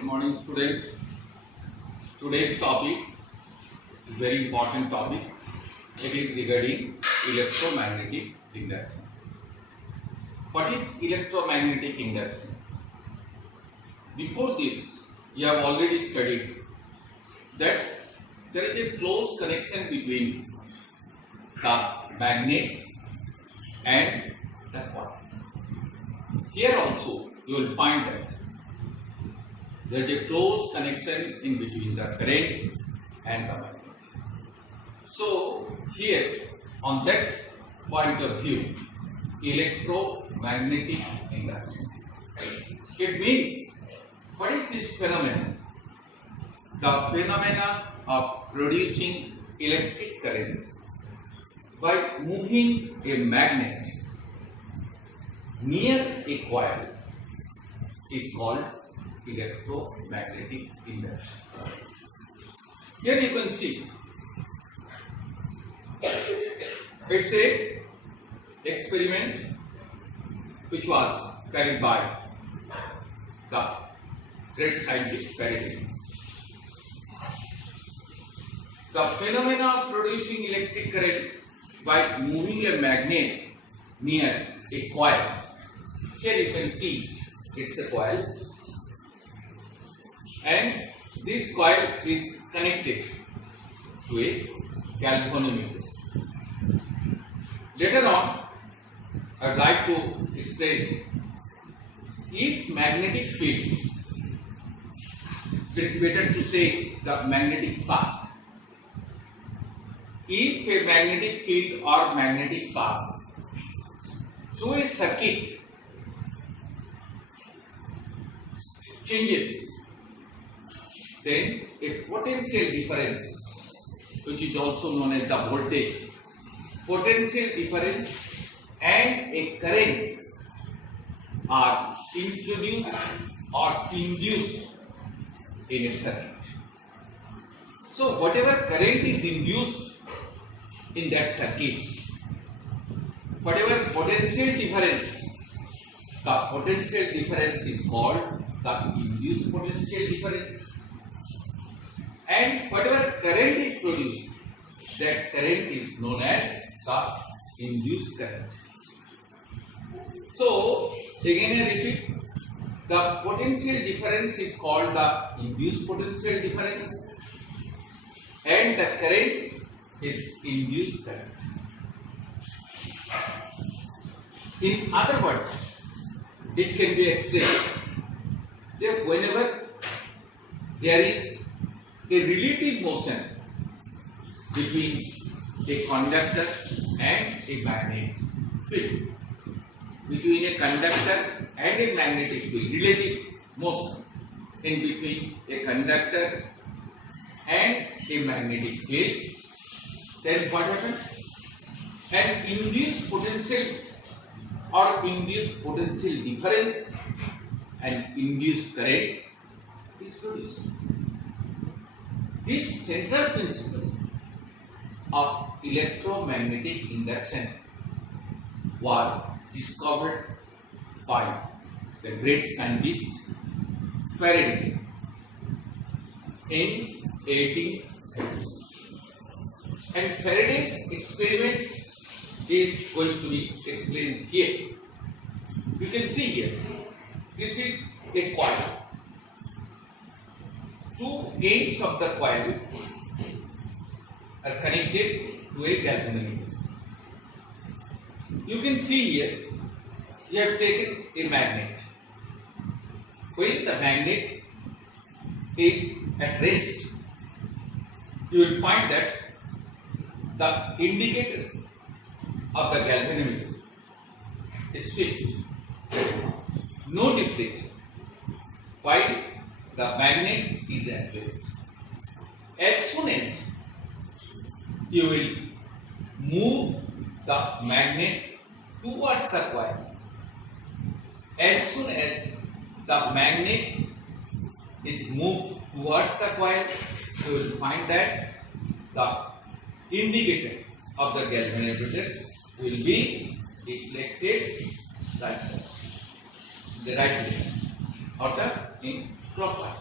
Good morning, students. Today's topic is very important topic. It is regarding electromagnetic induction. What is electromagnetic induction? Before this, you have already studied that there is a close connection between the magnet and the coil. Here also, you will find that there is a close connection in between the current and the magnet. So, here on that point of view, electromagnetic induction. It means, what is this phenomenon? The phenomena of producing electric current by moving a magnet near a coil is called electromagnetic induction. Here you can see it's a experiment which was carried by the great scientist Faraday. The phenomena of producing electric current by moving a magnet near a coil. Here you can see it's a coil, and this coil is connected to a galvanometer. Later on, I would like to explain if magnetic field, it's better to say the magnetic past. If a magnetic field or magnetic past through a circuit changes, then a potential difference, which is also known as the voltage, potential difference and a current are introduced or induced in a circuit. So whatever current is induced in that circuit, whatever potential difference, the potential difference is called the induced potential difference, and whatever current is produced, that current is known as the induced current. So again I repeat, the potential difference is called the induced potential difference, and the current is induced current. In other words, it can be explained that whenever there is a relative motion between a conductor and a magnetic field, between a conductor and a magnetic field, relative motion in between a conductor and a magnetic field, then what happens? An induced potential or induced potential difference and induced current is produced. This central principle of electromagnetic induction was discovered by the great scientist Faraday in 1830. And Faraday's experiment is going to be explained here. You can see here, this is a coil. Two ends of the coil are connected to a galvanometer. You can see here, you have taken a magnet. When the magnet is at rest, you will find that the indicator of the galvanometer is fixed, no deflection, while the magnet is at rest. As soon as you will move the magnet towards the coil, as soon as the magnet is moved towards the coil, you will find that the indicator of the galvanometer will be deflected right side, the right direction, or the in clockwise.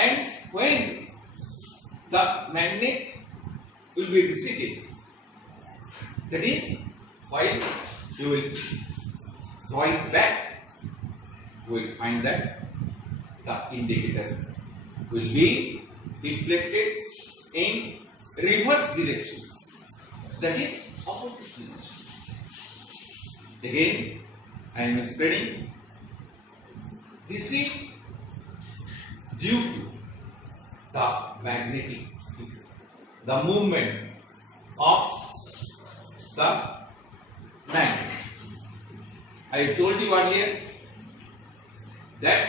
And when the magnet will be reseated, that is, while you will draw it back, you will find that the indicator will be deflected in reverse direction, that is opposite direction. Again, I am spreading. This is due to the magnetic field, the movement of the magnet. I told you earlier that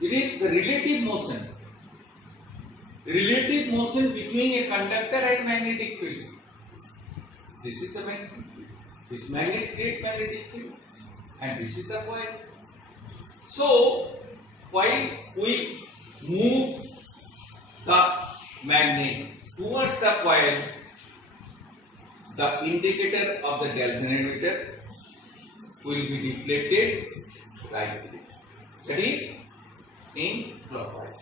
it is the relative motion between a conductor and magnetic field. This is the magnetic field. This magnet creates magnetic field, and this is the coil. So, while we move the magnet towards the coil, the indicator of the galvanometer will be deflected right here. That is in clockwise.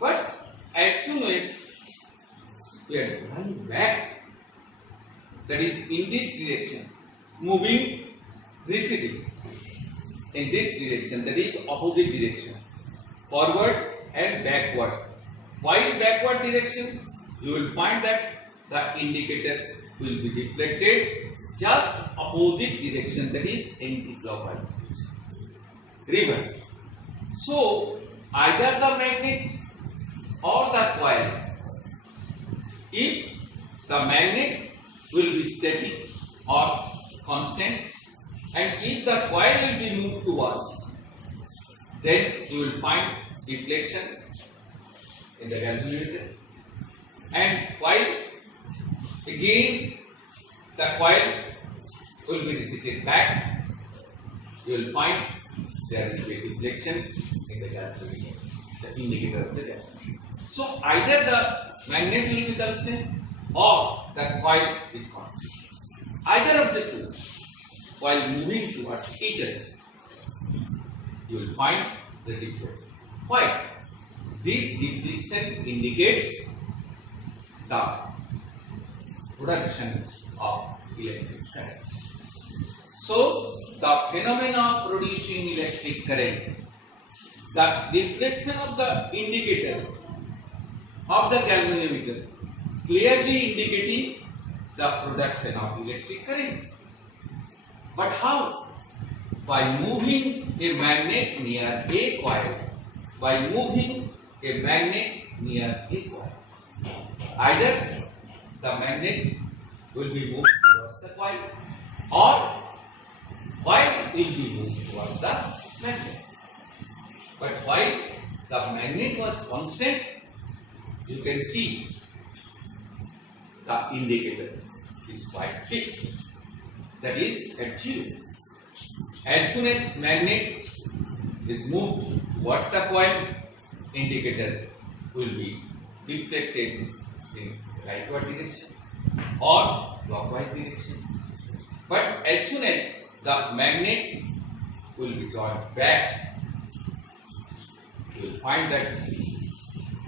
But as soon as we are going back, that is in this direction, moving, receding in this direction, that is opposite direction, forward and backward. While backward direction, you will find that the indicator will be deflected just opposite direction, that is anti-clockwise, reverse. So either the magnet or the coil, if the magnet will be static or constant, and if the coil will be moved towards, then you will find deflection in the galvanometer. And while again the coil will be receded back, you will find there will be deflection in the galvanometer, the indicator of the galvanometer. So either the magnet will be constant or the coil is constant. Either of the two, while moving towards each other, you will find the deflection. Why? This deflection indicates the production of electric current. So, the phenomena of producing electric current, the deflection of the indicator of the galvanometer, clearly indicating the production of electric current. But how? By moving a magnet near a coil. By moving a magnet near a coil. Either the magnet will be moved towards the coil, or coil will be moved towards the magnet. But while the magnet was constant, you can see the indicator is quite fixed, that is at 0. As soon as magnet is moved towards the coil, indicator will be deflected in rightward direction or clockwise direction. But as soon as the magnet will be drawn back, you will find that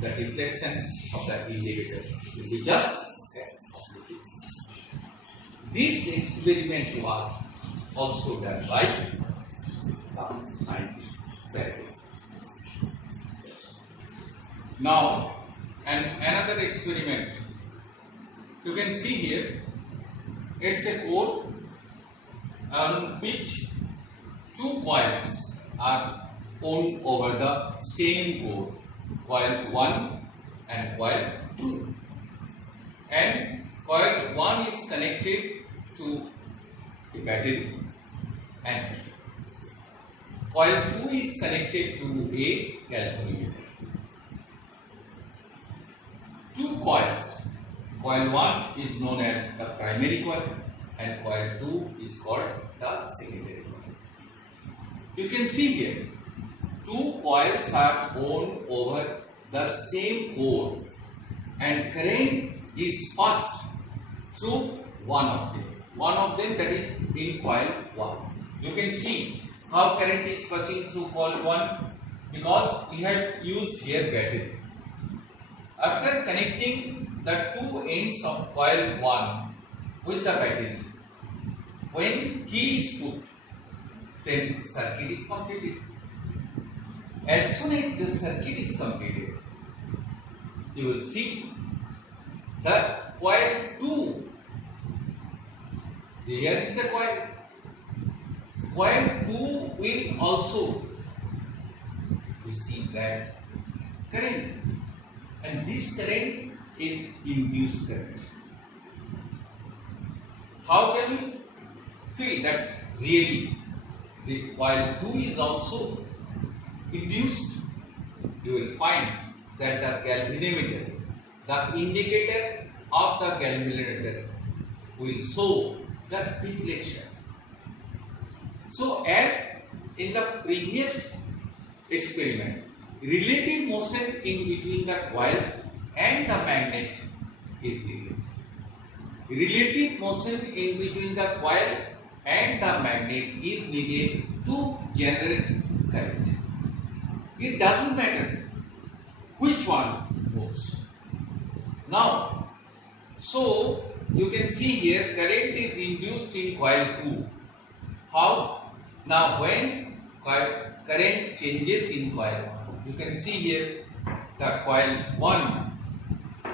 the deflection of the indicator will be just as opposite. This experiment was also done by the scientist Faraday. Now, another experiment. You can see here, it's a core on which two coils are wound over the same core, coil 1 and coil 2. And coil 1 is connected to a battery and coil 2 is connected to a galvanometer. Two coils. Coil 1 is known as the primary coil and coil 2 is called the secondary coil. You can see here, two coils are wound over the same core and current is passed through one of them. One of them, that is in coil 1. You can see How current is passing through coil 1? Because we have used here battery. After connecting the two ends of coil 1 with the battery, when key is put, then circuit is completed. As soon as the circuit is completed, you will see the coil 2. Here is the coil. Coil 2 will also receive that current, and this current is induced current. How can you feel that really the coil 2 is also induced? You will find that the galvanometer, the indicator of the galvanometer, will show the deflection. So, as in the previous experiment, relative motion in between the coil and the magnet is needed. Relative motion in between the coil and the magnet is needed to generate current. It doesn't matter which one moves. Now, so you can see here current is induced in coil 2. How? Now when current changes in coil 1, you can see here the coil 1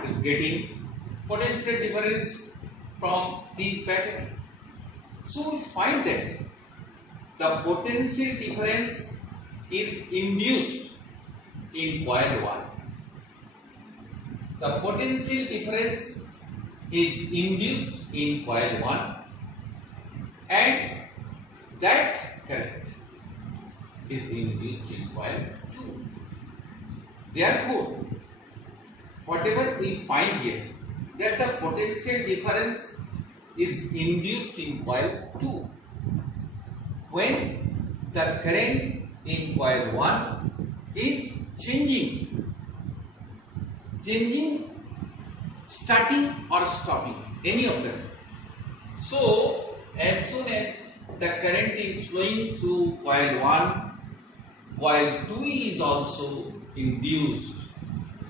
is getting potential difference from these batteries. So we find that the potential difference is induced in coil 1. The potential difference is induced in coil 1, and that current is induced in coil 2. Therefore, whatever we find here, that the potential difference is induced in coil 2 when the current in coil 1 is changing, starting or stopping, any of them. So, as soon as the current is flowing through coil 1, coil 2 is also induced.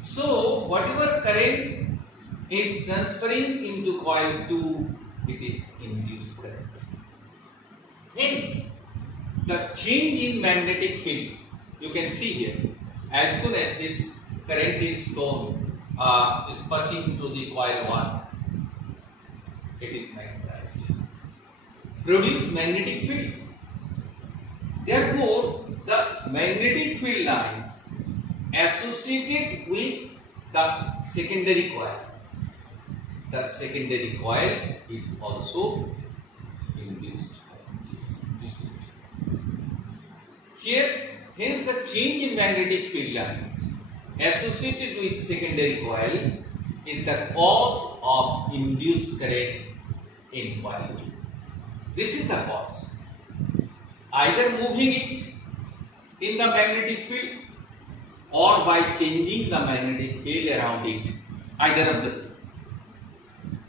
So, whatever current is transferring into coil 2, it is induced current. Hence, the change in magnetic field, you can see here, as soon as this current is flown, is passing through the coil 1, it is magnetized, produce magnetic field. Therefore, the magnetic field lines associated with the secondary coil, the secondary coil is also induced. Here, hence the change in magnetic field lines associated with secondary coil is the cause of induced current in coil 2. This is the cause. Either moving it in the magnetic field or by changing the magnetic field around it, either of the two.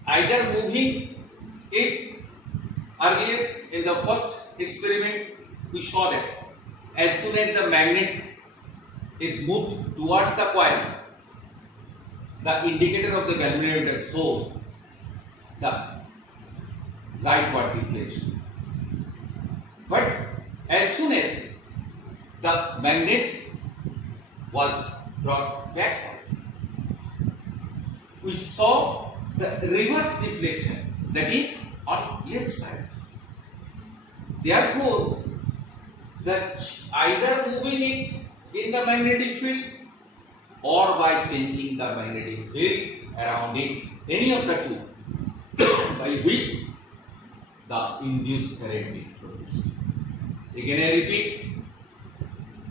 Either moving it, earlier in the first experiment we saw that as soon as the magnet is moved towards the coil, the indicator of the galvanometer shows the lightward deflection. But as soon as the magnet was brought backward, we saw the reverse deflection, that is on left side. Therefore, either moving it in the magnetic field or by changing the magnetic field around it, any of the two, by which the induced current is produced. Again I repeat,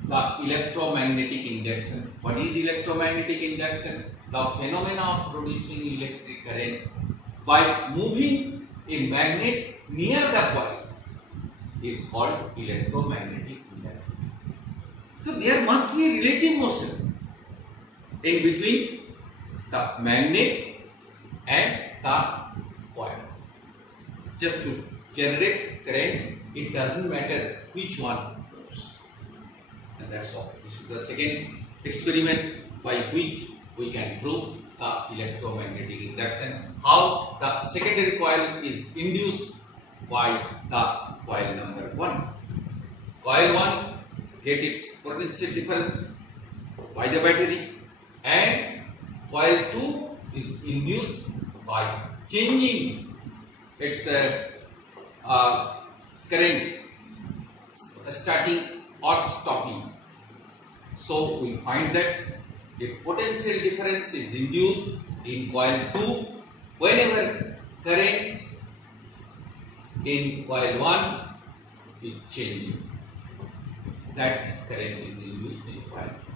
the electromagnetic induction. What is electromagnetic induction? The phenomena of producing electric current by moving a magnet near the coil is called electromagnetic induction. So there must be a relative motion in between the magnet and the coil just to generate current It doesn't matter which one goes. And that's all. This is the second experiment by which we can prove the electromagnetic induction. How the secondary coil is induced by the coil number 1. Coil 1 get its potential difference by the battery, and coil 2 is induced by changing its current starting or stopping. So we find that the potential difference is induced in coil 2 whenever current in coil 1 is changing. That current is induced in coil 2.